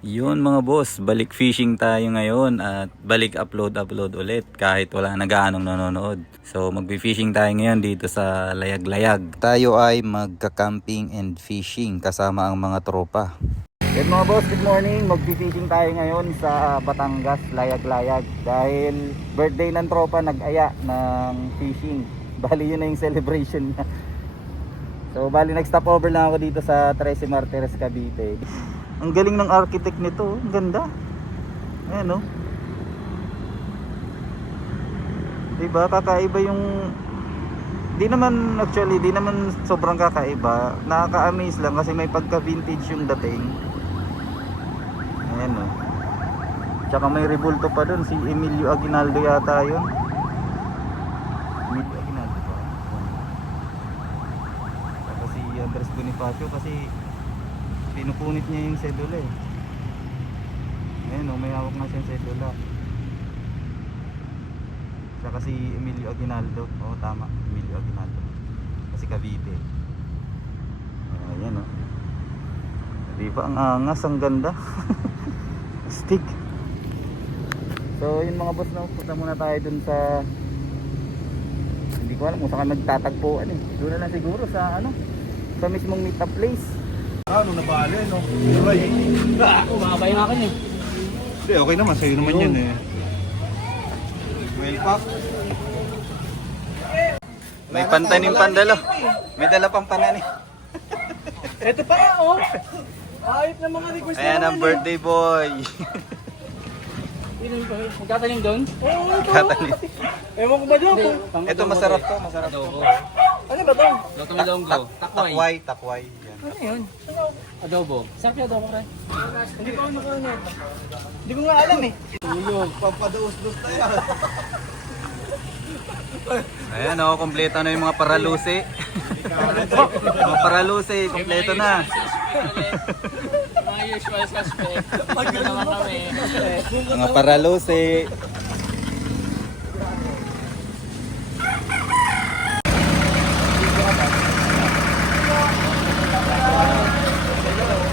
Yun mga boss, balik fishing tayo ngayon at balik upload ulit kahit wala na gaanong nanonood. So magbi-fishing tayo ngayon dito sa Layag-Layag. Tayo ay magka-camping and fishing kasama ang mga tropa. Good mga boss, good morning. Magbi-fishing tayo ngayon sa Batangas, Layag-Layag. Dahil birthday ng tropa nag-aya ng fishing. Bali yun na yung celebration niya. So bali nag-stop over lang ako dito sa 13 Martires, Cavite. Ang galing ng architect nito, ang ganda. Ayan, oh. Diba, kakaiba yung... Di naman sobrang kakaiba. Nakaka-amaze lang kasi may pagka-vintage yung dating. Ayan, oh. Tsaka may rebulto pa dun, si Emilio Aguinaldo yata yun. Emilio Aguinaldo pa. Tsaka si Andres Bonifacio kasi pinupunit niya yung sedula eh. Ayan o, may hawak na siyang sedula. Siya kasi Emilio Aguinaldo. Oo, tama, Emilio Aguinaldo. Kasi Cavite. Ayan o. Diba ang angas, ang ganda. Stick. So yun mga boss, no, punta muna tayo dun sa... Hindi ko alam kung saan nagtatagpuan eh. Doon na lang siguro sa ano, sa mismong meet up place. Ano nabali, no? Right. Umabay nga akin eh. Hindi, okay naman. Sa'yo naman yan eh. Well pack. May pantanim pandalo. May dala pang panani. Ito pa oh. Ayop na mga request na Ayan ang birthday boy. Magkatanim doon? Oo, Katanim. ewan ko ba doon? Ito masarap to, masarap to. Ano ba doon? Luto na daw go. Takway. Takway. Yan. Ano yun? Adobo. Sarap yung adobo pre. Hindi ko ano. Hindi ko nga alam eh. Pampadaus-dus na yan. Ayan o, kompleto na yung mga paralusi. Mga paralusi, kompleto na. Mga usual suspect. Pagka naman kami. Mga paralusi.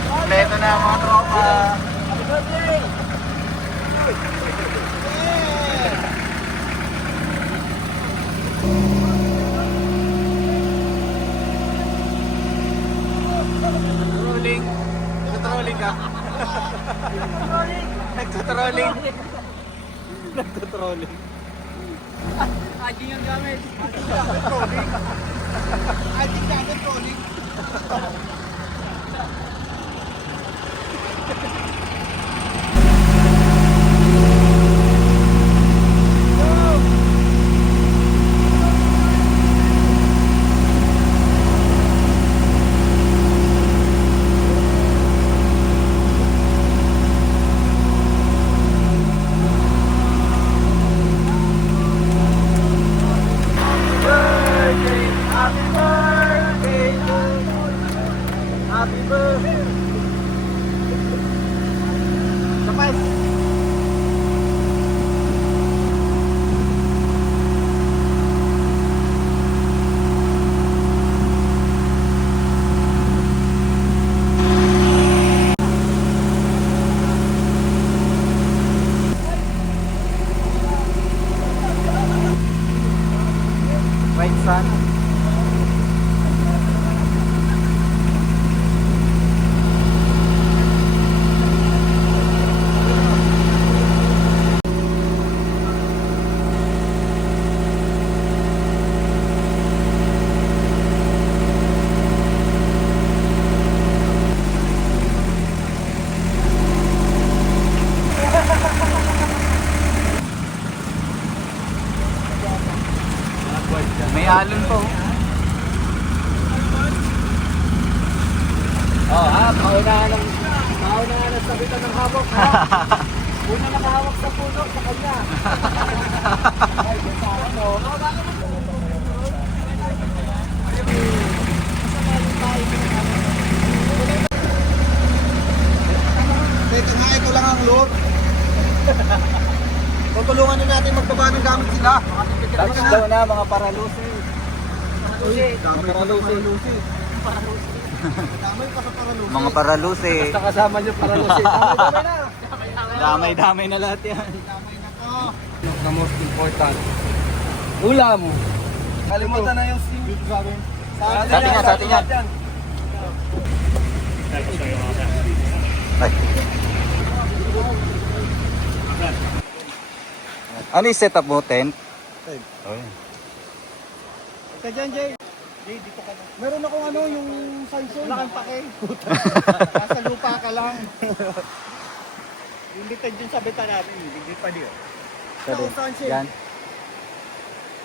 Kompleto na mga tropa. Trolling. Nagtutrolling ka. Nagtutrolling. Nagtutrolling. Aging ang gamit. Adik ka agad trolling. White sun. May alon po. Paunahan ng sabitan ng hawak ha. Una nakahawak sa puno sa kanya. Ay, kasama mo. Teka nga, ito lang ang load. Tutulungan nyo natin magbaba ng gamit sila. Touchdown na mga paralusi. Dami pa ng paralusi. Damay pa sa Paralusi. Mga paralusi. Basta kasama nyo para lusin. Damay na. Damay-damay na lahat yan. Damay na to. The most important. Ulam. Kalimutan na yung sim. Dito sa amin. Sa atin yan, sa atin yan. Ay. Ano yung setup mo? Tent? Tent. Oh, yan. Ika dyan, Jay. Jay, dito ka na. Meron akong ano, yung Samsung. Wala kang pake. Nasa lupa ka lang. Yung dito dyan sa beta natin. Hindi pa diyo. Sabi, Saan siya? yan.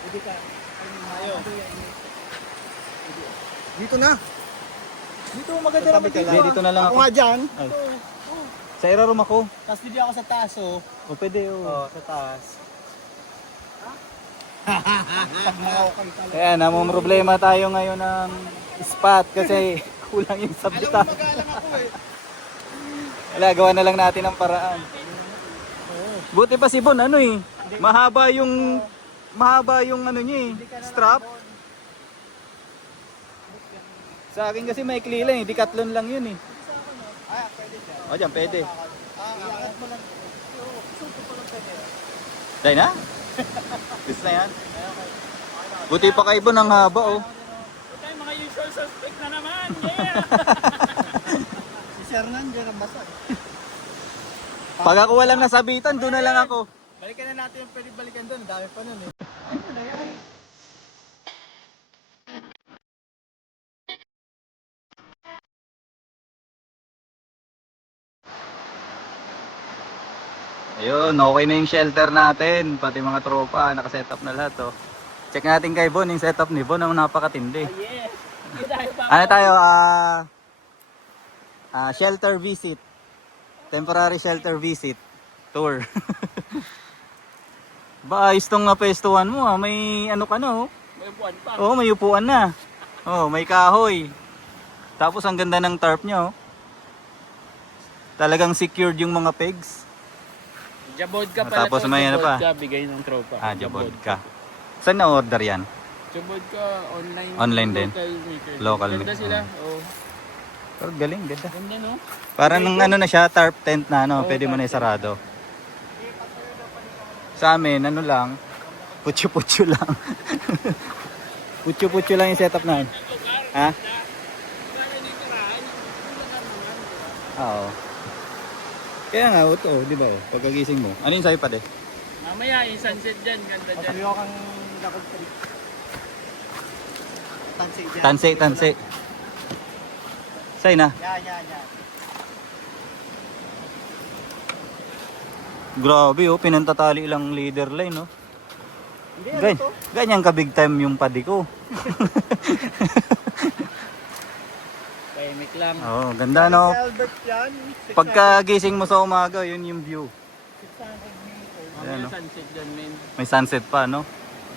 Hindi ka. Ayaw. Dito na. Dito maganda naman dito. Hindi, dito na lang Ako ako. nga dyan. Ay. Sa iraroom ako. Tapos hindi ako sa taas oh. O pwede o. Sa taas. Ayan, namang problema tayo ngayon ng spot kasi kulang yung Alam sabitan. mo magalang ako eh. Wala, gawa na lang natin ang paraan. Buti pa si Bon, ano eh. Mahaba yung ano niya eh. Strap. Sa akin kasi maikli lang eh. Decathlon lang yun eh. Ah, pwede siya. O dyan, pwede. Iangat mo lang. Suko ko lang pwede. Dahil na? Gusto na yan? Buti pa kay Bon, ang haba oh. Tayo mga usual suspect na naman. Yeah! Si Sir nandiyan ang basag. Pag ako walang nasabitan, doon na lang ako. Balikan na natin yung pwede balikan doon. Dami pa nun eh. Ayun, okay na yung shelter natin. Pati mga tropa, nakasetup na lahat oh. Check natin kay Bon, yung setup ni Bon, ang napakatindi. Yes! Hindi tayo pa. Ano tayo, shelter visit. Temporary shelter visit. Tour. Ba, ayos tong napestuhan mo ah. May ano ka na oh. May buwan pa. Oo, may upuan na. Oh, may kahoy. Tapos ang ganda ng tarp niya oh. Talagang secured yung mga pegs. Jabodka pala Tapos to. may ano pa? Jabodka, bigay ng tropa. Jabodka. Saan na-order yan? Jabodka, online. Online din? Local maker. Local Ganda maker. sila. Oh. Pero galing, ganda. Ganda no? Parang nung ano na siya, tarp tent na ano, Oo, pwede mo tarp na isarado. Sa amin, ano lang, putyo-putyo lang. Putyo-putyo lang yung setup namin. Ha? Oo. Kaya nga, ito, di ba? Pagkagising mo. Ano yung sa'yo pa de? Mamaya yung sunset dyan. Ganda dyan. Sabi ko kang dakog trip. Tansi dyan. Tansi, tansi. Sa'yo na. Yan. Grabe oh, pinantatali lang leader line oh. Hindi, ano to? Ganyan ka big time yung padi ko. Tahimik lang. Oo, ganda no. Albert yan. Pagkagising mo sa umaga, yun yung view. 600 meters. Mamaya Ayan, no? sunset dyan, men. May sunset pa no.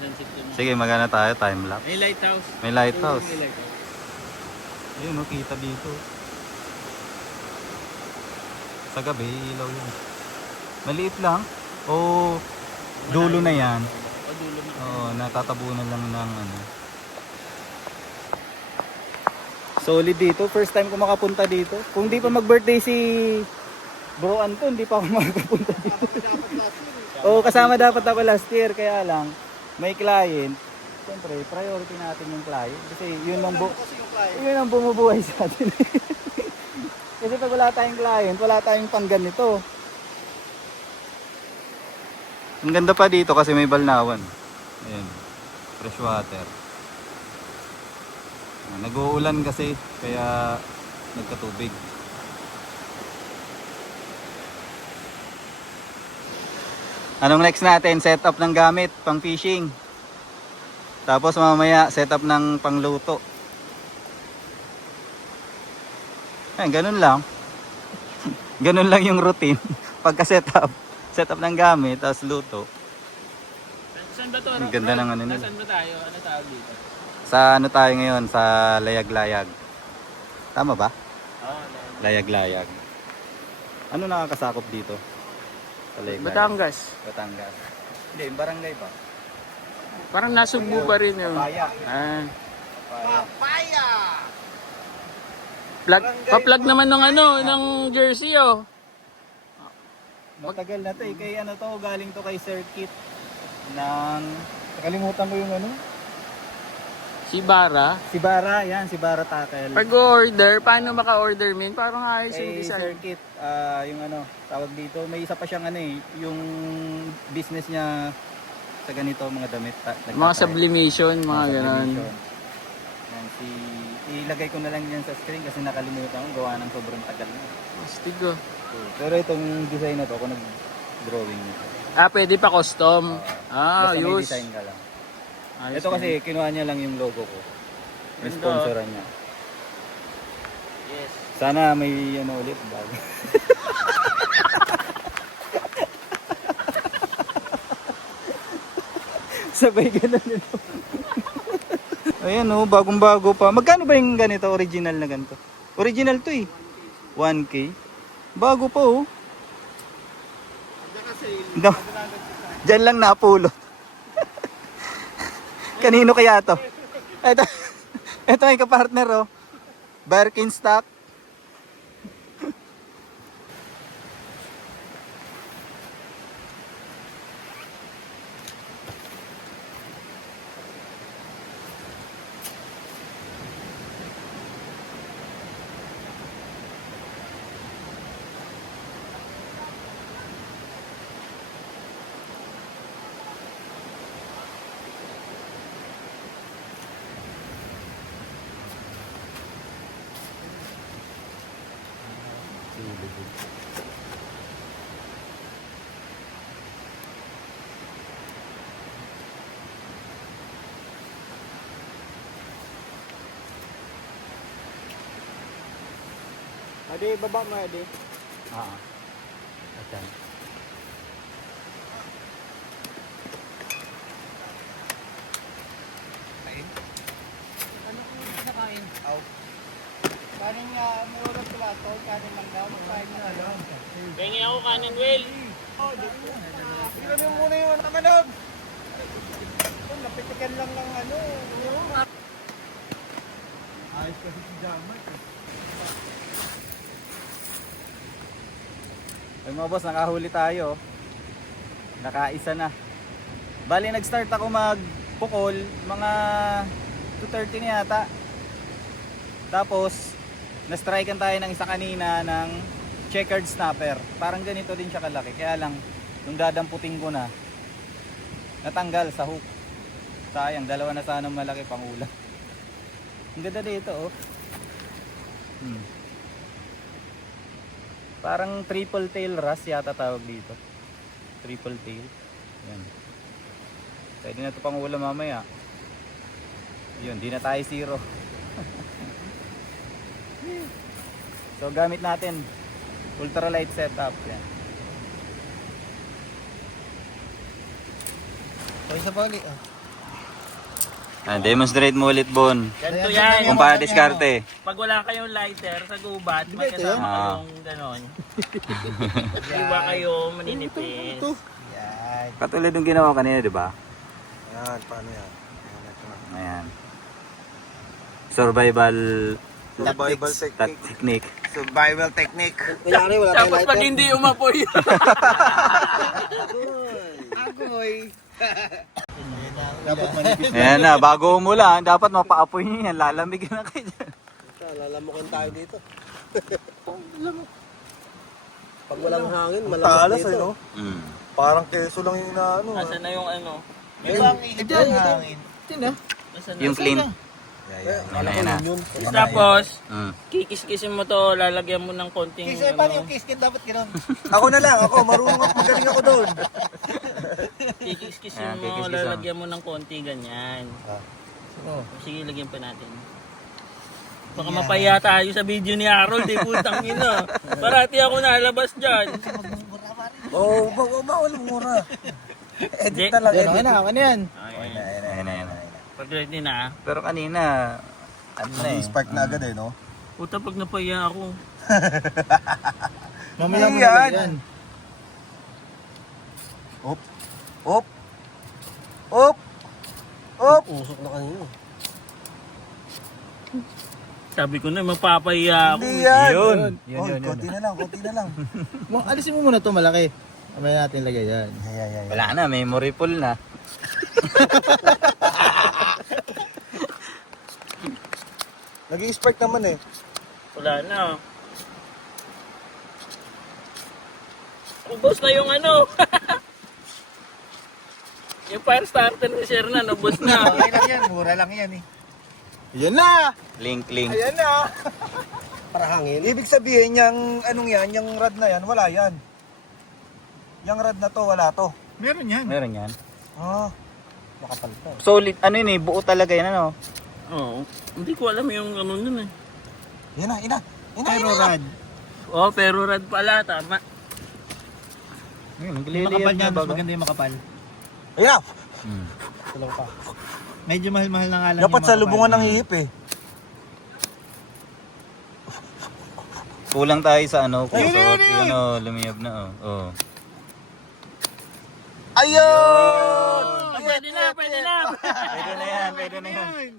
Sunset dyan. Sige, magana tayo, time lapse. May lighthouse. May lighthouse. May lighthouse. Ayun oh, kita dito. Sa gabi, ilaw yan. Maliit lang. O dulo na yan. O dulo na. Oo, natatabunan lang ng ano. Solid dito. First time ko makapunta dito. Kung di pa mag-birthday si Bro Anton, hindi pa ako makapunta dito. Oo, kasama dapat ako last year. Kaya lang, may client. Siyempre, priority natin yung client. Kasi yun ang bumubuhay sa atin. Kasi pag wala tayong client, wala tayong panggan nito. Ang ganda pa dito kasi may balnawan. Ayan, fresh water. Nag-uulan kasi kaya nagkatubig. Anong next natin? Setup ng gamit pang fishing. Tapos mamaya setup ng pangluto. Ayan, ganun lang. Ganun lang yung routine. Pagka setup ng gamit, tapos luto. Saan ba to? Ang ganda ng ano nila. Saan ba tayo? Ano tawag dito? Sa ano tayo ngayon? Sa Layag-Layag. Tama ba? Oo, Layag-Layag. Ano nakakasakop dito? Sa Layag-Layag. Batangas. Batangas. Hindi, yung barangay ba? Parang nasugbo pa rin yun. Papaya. Ah. Papaya. Pa-plug naman ng ng jersey oh. Matagal na to eh. Kay ano to, galing to kay Circuit ng... Nakalimutan ko yung ano. Si Bara. Si Bara, yan. Si Bara Tackle. Pag order, paano maka-order min? Parang ayos yung Kay design. Circuit, yung ano, tawag dito. May isa pa siyang ano eh, yung business niya sa ganito, mga damit. Mga sublimation, mga ganon. Yan, ilagay ko na lang yan sa screen kasi nakalimutan ko. Gawa ng sobrang tagal na. Astig oh. Pero itong design na to, ako nag-drawing nito. Pwede pa custom. Basta may Ayos. design ka lang. Ayos Ito kasi kinuha niya lang yung logo ko. May sponsoran niya. Yes. Sana may ano ulit bago. Sabay ganun ito. Ayan oh, bagong-bago pa. Magkano ba yung ganito, original na ganito? Original to eh. 1K. Bago pa oh. No. Diyan lang napulot. Kanino kaya to? Ito ay kapartner oh. Birkenstock. Adi, baba mo, Adi. Ayan. Ano kung nakain? Kanin nga, may oras ko lato, kanin lang daw, magkain na lang. Pengi ako kanin, Will. Sinabi mo muna yung ano manog. Napitikan lang ng ano. Ayos kasi si Jamat. Ay mga boss, nakahuli tayo. Nakaisa na. Bali, nag-start ako magpukol mga 2:30 na yata. Tapos, na-strikean tayo ng isa kanina ng checkered snapper. Parang ganito din siya kalaki. Kaya lang, nung dadamputin ko na, natanggal sa hook. Sayang, dalawa na sana malaki pang ulam. Ang ganda dito oh. Parang triple tail wrasse yata tawag dito. Triple tail. Yan. Pwede na ito pang ulam mamaya. Yun, di na tayo zero. So gamit natin ultralight setup. Yan. Pwede sa bali ah. Demonstrate mo ulit, Bon. Ganito yan. Kung paano diskarte. Pag wala kayong lighter sa gubat, may Hindi, kasama ah. kayong ganon. Iba kayo maninipis. Yan. Katulad ng ginawa kanina, di ba? Yan, paano yan? Yan, ito na. Ayan. Survival Survival technique. Survival technique. Kunyari, wala tayong Tapos pag hindi umapoy. Agoy. Dapat manipis. Ayan na, bago umulan, dapat mapaapoy niyo yan. Lalamig na kayo dyan. Lalamukin tayo dito. Pag walang hangin, malamok dito. No? Parang keso lang yung inaano. Asan na yung ano? May hangin. Asan na? Yung clean. Ayan na. Tapos, kikis-kisin mo to, lalagyan mo ng konting Kiss, paano yung kiss? Dapat gano'n. Ako na lang, marunong ako, magaling ako doon. kikis-kisin Ayan, mo, kikis-kisin. lalagyan mo ng konti ganyan. Sige, lagyan pa natin. Baka mapaya tayo sa video ni Harold, putang ina. Parati ako nalabas dyan. Bawal mura. Edit talaga. Ano yan? Ayan. Pag ready na, Pero kanina, ano na eh. Spark na agad no? puta pag napaya ako. Mamaya mo na yan. Op. Op. Op. Op. Usok na kanina. Sabi ko na, mapapahiya ako. Hindi yan. Yun. Konti na lang, konti na lang. Alisin mo muna to malaki. Mamaya natin lagay yan. Wala na, memory full na. Nag-i-spark naman eh. Wala na. Ubos na yung ano. Yung fire starter ni Sir na, ubos na. Okay lang yan, mura lang yan eh. Yan na! Link. Ayan na. Para hangin. Ibig sabihin, yung anong yan, yung rod na yan, wala yan. Yung rod na to, wala to. Meron yan. Meron yan. Ah, makapal to. Solid, ano yun eh, buo talaga yan ano. Oo. Hindi ko alam yung ano nun eh. Yan na. Pero rad. Oh, pero rad pala, tama. Makapal niyan, mas maganda yung makapal. Ayan na. Tulong pa. Medyo mahal-mahal na nga lang Dapat yung sa makapal. lubungan ng hihip eh. Kulang tayo sa ano, kusot, yun o, lumiyab na o. Oh. Ayun! Pwede na. Pwede na yan.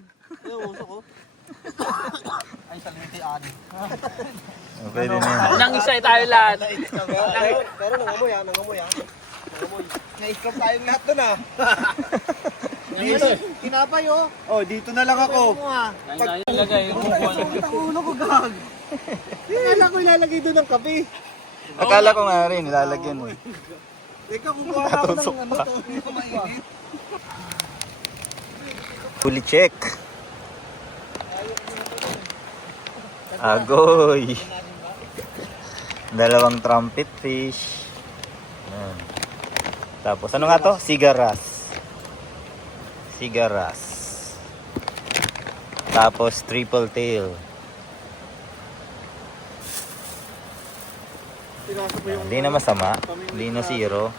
Ay, salimiti ani. Oh, pwede na yan. Nang isa tayo lahat. Pero nangamoy ah. Nangamoy. Na-scrap tayong lahat dun ah. Dito, tinapay oh. Oh, dito na lang ako. Nang tayo lagay yung kukuha. Ulo ko gag. Kala ko ilalagay doon ng kape. Akala ko nga rin, nilalagyan mo. Ikaw kukuha na ako ng ano to. Hindi ko mainit. Fully check. Agoy. Dalawang trumpet fish. Ayan. Tapos ano nga to? Sigaras. Tapos triple tail. Hindi na masama. Hindi na zero.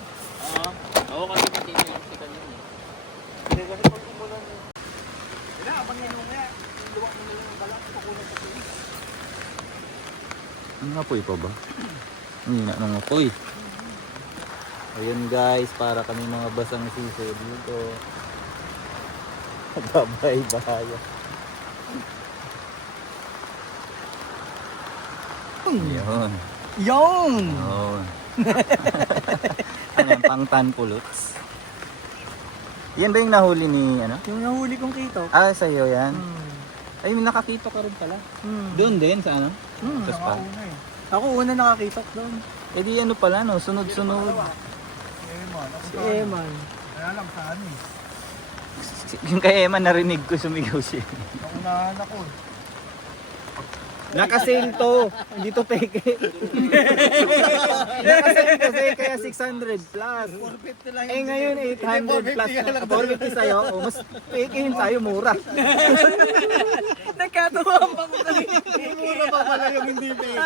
Oo, kasi pati yung si kanina. Ano nga po ba? Hindi na nang apoy. Ayun guys, para kami mga basang sisi dito. Babay-baya. Yun. Yung! Yun. Ano yan, pang tanpuluts. Yan ba yung nahuli ni ano? Yung nahuli kong kito. Ah, sa'yo yan? Ay, may nakakita ka rin pala. Doon din, sa ano? Sa spa. Ako una nakakita doon. Eh di ano pala no, sunod-sunod. Si Eman. Kaya lang saan eh. Yung kay Emma narinig ko sumigaw siya. Naunahan ako eh. Nakasale to. Hindi to peke. Nakasale kasi kaya 600 plus. 450 lang Eh ngayon 800 plus. 450 sa'yo. O mas pekehin tayo mura. Nagkatawa pa ko kanina. Mura pa pala yung hindi peke.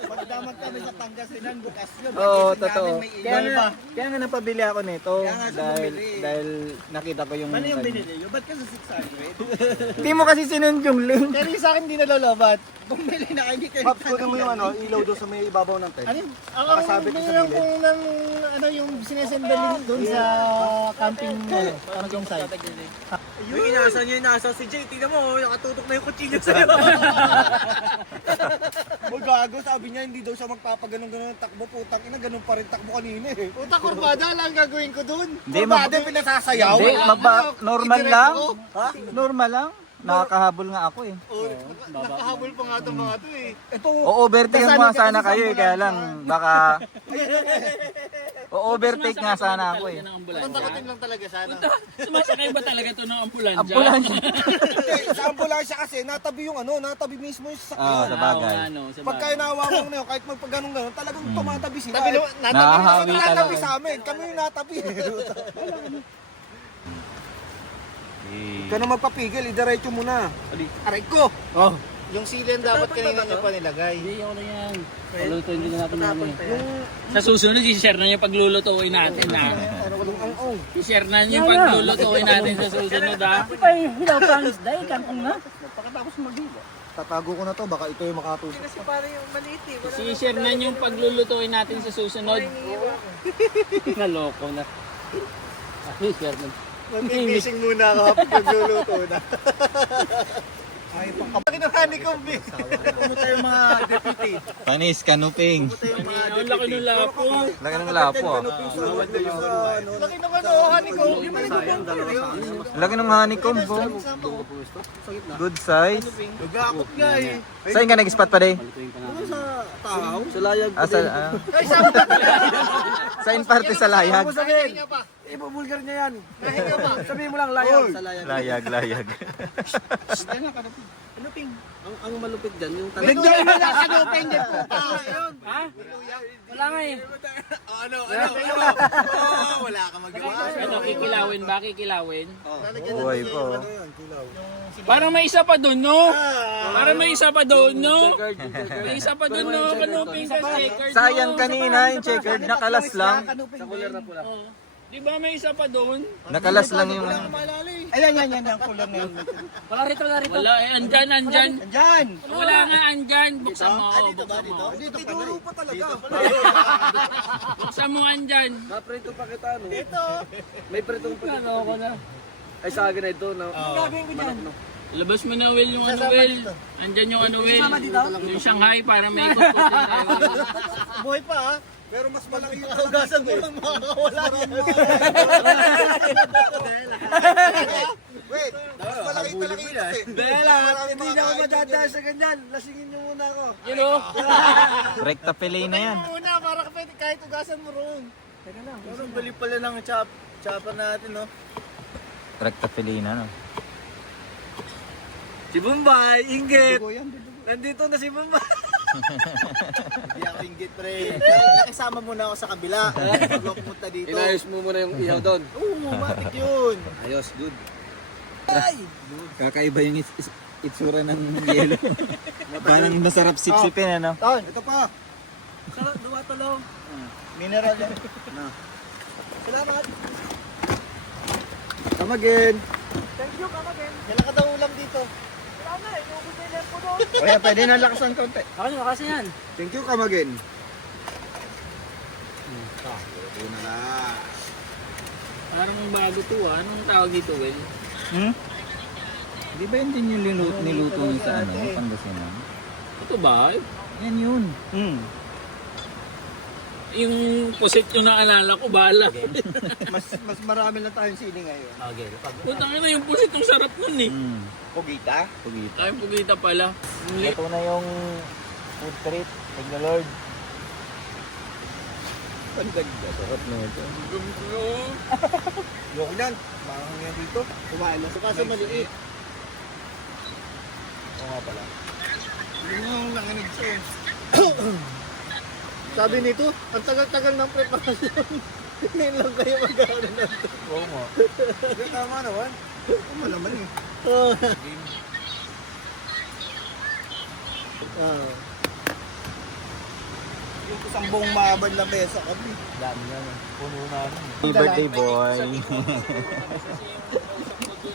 Pagdaman kami sa Pangasinan, bukas yun. Oo, Nagising totoo. namin, may ilaw. Kaya nga napabili ako nito. Kaya nga siya bumili. Dahil nakita ko yung... Ano yung binili nyo? Ba't ka sa 600? Hindi mo kasi sinend yung link. Pero yung sa akin hindi nalalabat. Bumili na kayo, hindi kayo. Pops, kunin mo yung ano, ilaw doon sa may ibabaw ng tent. Ano yun? Nakasabit ko sa gilid. Ano yung sinesendalin doon sa camping camping site. Yung inasa nyo, inasa si Jay. Tingnan mo, nakatutok na yung kutsilyo sa'yo. Uy, gago, sabi niya, hindi daw siya magpapaganon-ganon ng takbo. Putang ina, ganun pa rin takbo kanina eh. Puta, kurbada lang gagawin ko dun. Hindi, Kurbada, pinasasayaw. Hindi, normal lang. Ha? Normal lang. Nakakahabol nga ako eh. Nakahabol pa nga itong mga to eh. Ito, O-overtake nga sana kayo eh, kaya lang baka... O-overtake nga sana ako eh. pantakatin lang talaga sana. Sumasakay ba talaga ito ng ambulansya? Ambulansya. Hindi, sa ambulansya kasi, natabi yung ano, natabi mismo yung Ah, sasakyan. sa bagay. Pagka inawawang na yun, kahit magpaganon-ganon, talagang tumatabi sila. Nahahawi Natabi talaga. sa amin, kami yung natabi. Huwag ka na magpapigil, idiretso mo na. Aray ko! Oh. Yung silian dapat kanina nyo pa nilagay. Hindi, ako na yan. Palutuin din natin namin. Yung Sa susunod, i-share na yung paglulutuin natin ha. yung ang-ong. I-share na yung paglulutuin natin sa susunod ha. Pagkatapos mag-iwa. Tatago ko na to, baka ito yung makatutok. I-share na yung paglulutuin natin sa susunod. Naloko na. I-share na. Mag-fishing muna ako kapag nagluluto na. Ay, pangkapag ng honeycomb eh. Pumunta yung mga deputy. Panis, kanuping. Ang laki ng lapo. Laki ng lapo ah. Laki naman o, honeycomb. Yung Laki ng honeycomb po. Good size. nag-aakot nga eh. Saan ka nag-spot pa day? Ano sa tao? Sa layag. Ay, Saan parte sa layag? Nahinga pa. Ibubulgar niya yan. Nahinga pa. Sabihin mo lang layag sa layag. Layag. Ano ping? Ang malupit dyan, yung tanong. Nagdala na lang kanuping din po. Ha? Wala nga eh. Ano? Wala ka magawa. Ano, kikilawin ba? Kikilawin? Buhay po. Parang may isa pa doon, no? Parang may isa pa doon, no? May isa pa doon, no? Kanuping sa checkered, no? Sayang kanina yung checkered, nakalas lang. Sa kulay na pula. Oh. Di ba may isa pa doon? Nakalas lang yung... Ayan, ang kulong na yun. Wala rito, wala rito. Wala, eh, andyan. Diyan! Wala nga, andyan. Buksan mo, buksan mo. Dito pa talaga. Buksan mo, andyan. Naprito pa kita, no? Ito. May pritong pa. Ano ako na? Ay, sa akin na ito. Ang gagawin ko dyan? Labas mo na, Will, yung ano, Will. Andyan yung ano, Will. Yung Shanghai, para may ikot-ikot din tayo. Buhay pa ha. Pero mas malaki yung kaugasan ko lang makakawala yan. Wait, mas malaki talaga yun eh. Bella, hindi na ako madadaan sa ganyan. Lasingin niyo muna ako. You know? Recta fillet na yan. Muna, para kapit kahit ugasan mo roon. Teka lang. Pero bali pala ng chopper natin, no? Recta fillet na, no? Si Bombay, inggit. Nandito na si Bombay. Hindi ako inggit, pre. Nakisama muna ako sa kabila. Bago ako pumunta dito. Inayos mo muna yung ihaw doon. Oo, matik yun. Ayos, good. Kakaiba yung itsura ng yelo. Parang masarap sipsipin, ano? Ton, ito pa. Sarap, duwa tulong. Mineral yan. Salamat. Come again. Thank you, come again. Kailan ka daw ulam dito? Wala na, inubos na yung lempo doon. Kaya pwede na lakasan konti. Kasi yan. Thank you, come again. Una na. Parang bago to, ah. Anong tawag dito, Will? Di ba yun din yung niluto nyo sa ano, Pangasinan? Ito ba? Yan yun. Yung pusit yung naalala ko, bahala. Mas marami na tayong sili ngayon. Okay. Putang ina, yung pusit yung sarap nun eh. Pugita? Pugita. Ay, pugita pala. Yung lip. Ito na yung food treat. Thank the Lord. Sarap na ito. Yoko yan. Bakang yan dito. Kumain na. Kaso maliit. Oo nga pala. Hindi mo lang nanginig siya. Sabi nito, ang tagal-tagal ng preparasyon. Ngayon lang kayo mag-aaral na ito. Oo nga. Tama naman. Tama naman eh. Yung isang buong mahabad na mesa kami. Dami yan. Puno na. Happy birthday, boy.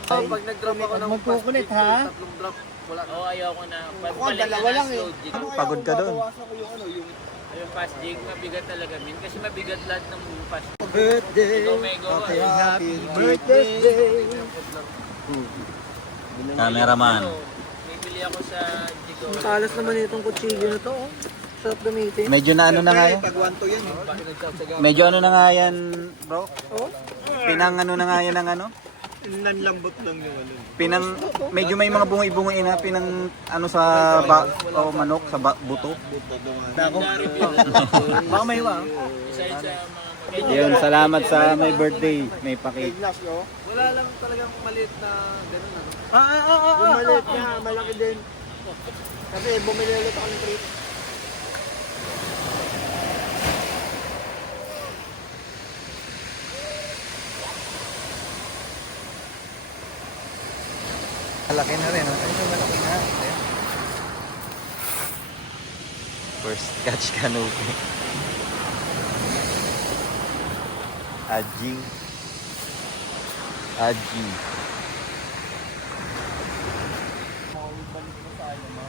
Pag nag-drop ako ng Magkukulit, ha? tatlong drop, wala. Oo, ayoko na. Ako, dalawa lang eh. Pagod ka dun. Babawasan ko yung ano, yung Yung fast jig, mabigat talaga min. Kasi mabigat lahat ng fast jig. birthday. Ikaw may gawa. Happy birthday. Cameraman. Bibili ako sa Jigo. Ang talas naman itong kutsilyo na to. Oh. Sarap gamitin. Medyo na ano na nga yan. Pag 1 to yan eh. Medyo ano na nga yan, bro. Pinang ano na nga yan ng ano. Nanlambot lang yung ano. Pinang, medyo may mga bungi-bungi na pinang ano sa manok, sa buto. Dako. Baka may iwa. Besides sa mga Yun, salamat sa may birthday. May pakit. Ignas, no? Wala lang talagang maliit na gano'n. Yung maliit niya, malaki din. Kasi bumili ulit ako ng treat. Malaki na rin. Ito malaki na. First catch canopy. Aji.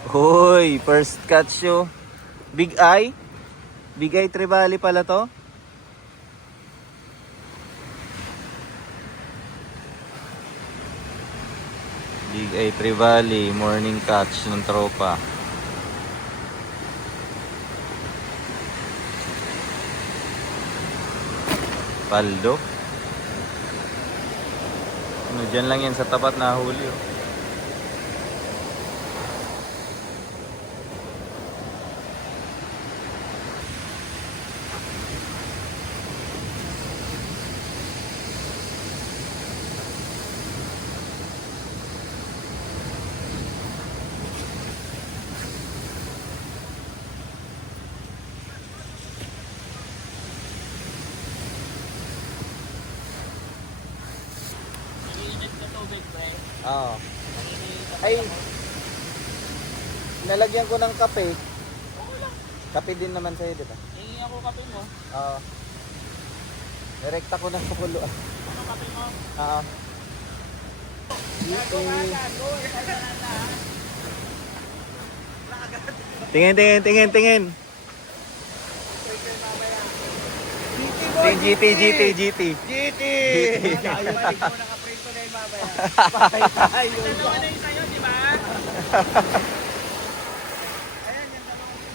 Hoy, first catch yo. Big Eye. Big Eye Trevally pala to. Big Big A3 Valley, morning catch ng tropa. Paldo. Ano, dyan lang yan sa tapat na huli. Oh. Nag-iinit na tubig, pre. Oo. Nag-iinit Ay, nalagyan ko ng kape. Kape din naman sa'yo, di ba? Hingi ako kape mo. Oo. Direkta ko na sa kulo. Ano kape mo? Oo. Tingin. GT. GT! Dalawa na yung sa'yo, di ba?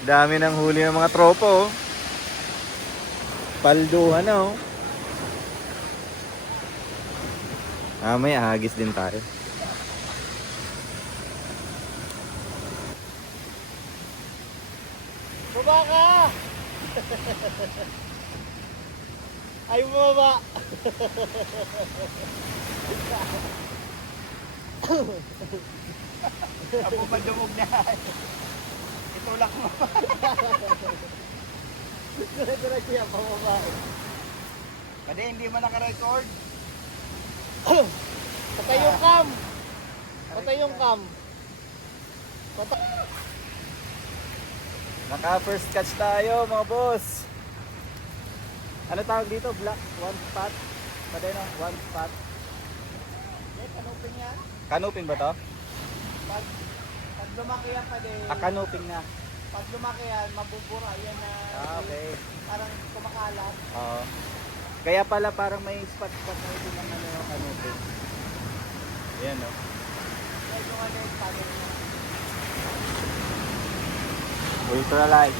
Dami ng huli ng mga tropa, oh. Palduhan na, oh. May hagis din tayo. Baba ka! Ay, bumaba! Ako madumog na. Itulak mo. Dire-diretso yan, pababa. Kasi hindi mo naka-record. Patay yung cam! Patay yung cam! Naka first catch tayo, mga boss. Ano tawag dito? Black? One spot? Paday na? One spot? Kanupin yan. Canoping ba to? Pag lumaki yan pa din. Canoping na. Pag lumaki yan, mabubura yan na Okay. parang kumakalat. Oo. Kaya pala parang may spot-spot na ito ng ano, canoping. Ayan, no? Medyo ano yung pattern niya. Ultralight.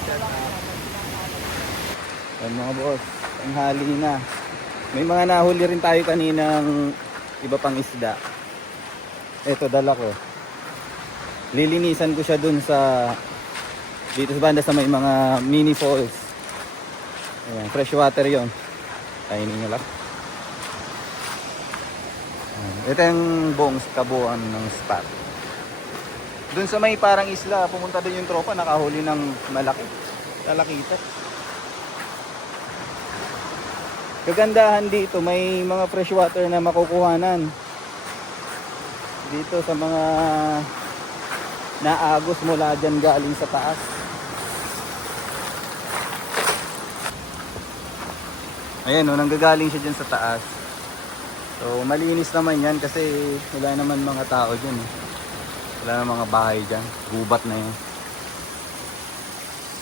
Ayan, mga boss. Ang hali na. May mga nahuli rin tayo kaninang iba pang isda. Ito, dala ko. Lilinisan ko siya dun sa dito sa banda sa may mga mini falls. Ayan, fresh water yon. Kainin nyo lang. Ayan, ito yung buong kabuuan ng spot. Dun sa may parang isla, pumunta din yung tropa, nakahuli ng malaki. Talakitat. Kagandahan dito, may mga fresh water na makukuhanan. Dito sa mga naagos mula dyan galing sa taas. Ayan, no, nanggagaling siya dyan sa taas. So, malinis naman yan kasi wala naman mga tao dyan. Eh. Wala naman mga bahay dyan. Gubat na yan.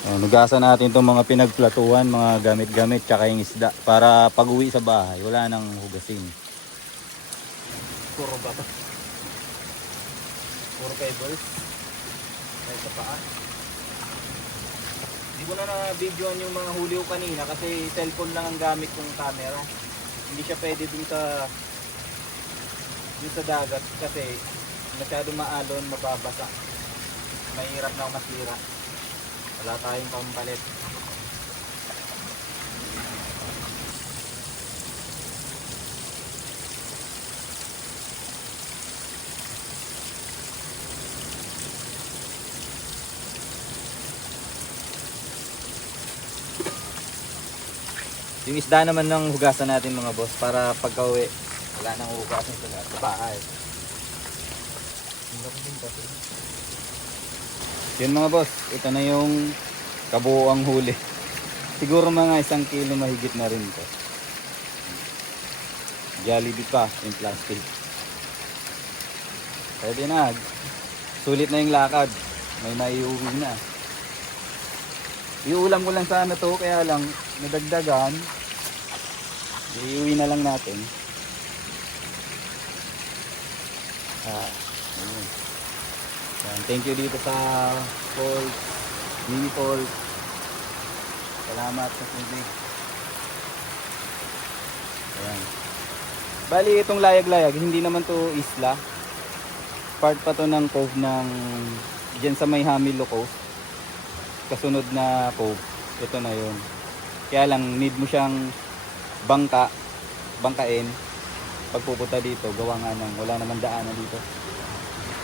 Ayan, nugasan natin itong mga pinagplatuhan, mga gamit-gamit, tsaka yung isda. Para pag uwi sa bahay, wala nang hugasin. Puro ba to? Puro pebbles. Kahit sa paa. Hindi ko na na-videoan yung mga huli ko kanina kasi cellphone lang ang gamit kong camera. Hindi siya pwede dun sa dagat kasi masyado maalon, mababasa. Mahirap na masira. Wala tayong pampalit. Yung isda naman ng hugasan natin mga boss para pagka-uwi wala nang hugasan sa bahay. Yun mga boss, ito na yung kabuuang huli. Siguro mga 1 kilo mahigit na rin ito. Jollibee pa in plastic. Pwede na. Sulit na yung lakad. May maiuwi na. Iulam ko lang sana to kaya lang nadagdagan. Iuwi na lang natin. Ayun. Yan, thank you dito sa falls, mini falls. Salamat sa tubig. Ayan. Bali itong layag-layag, hindi naman to isla. Part pa to ng cove ng dyan sa may Hamilo Coast. Kasunod na cove. Ito na yun. Kaya lang need mo siyang bangkain pag pupunta dito. Gawa nga ng wala naman daanan dito.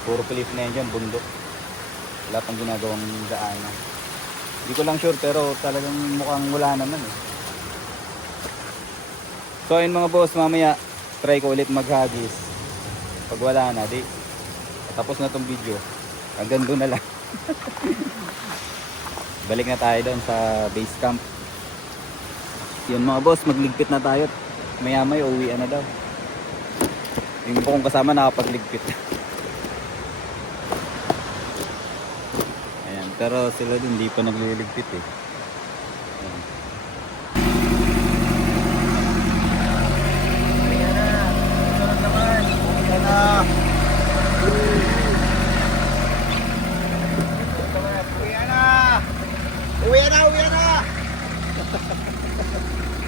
Puro cliff na yan dyan, bundok. Wala pang ginagawang daanan. Hindi ko lang sure pero talagang mukhang wala naman eh. So ayun mga boss, mamaya try ko ulit maghagis. Pag wala na, di tapos na tong video. Hanggang doon na lang. Balik na tayo doon sa base camp. Yun mga boss, magligpit na tayo. Maya-maya uwian na daw. Yung iba kong kasama nakapagligpit. Ayan, pero sila din hindi pa nagliligpit eh. Ayan.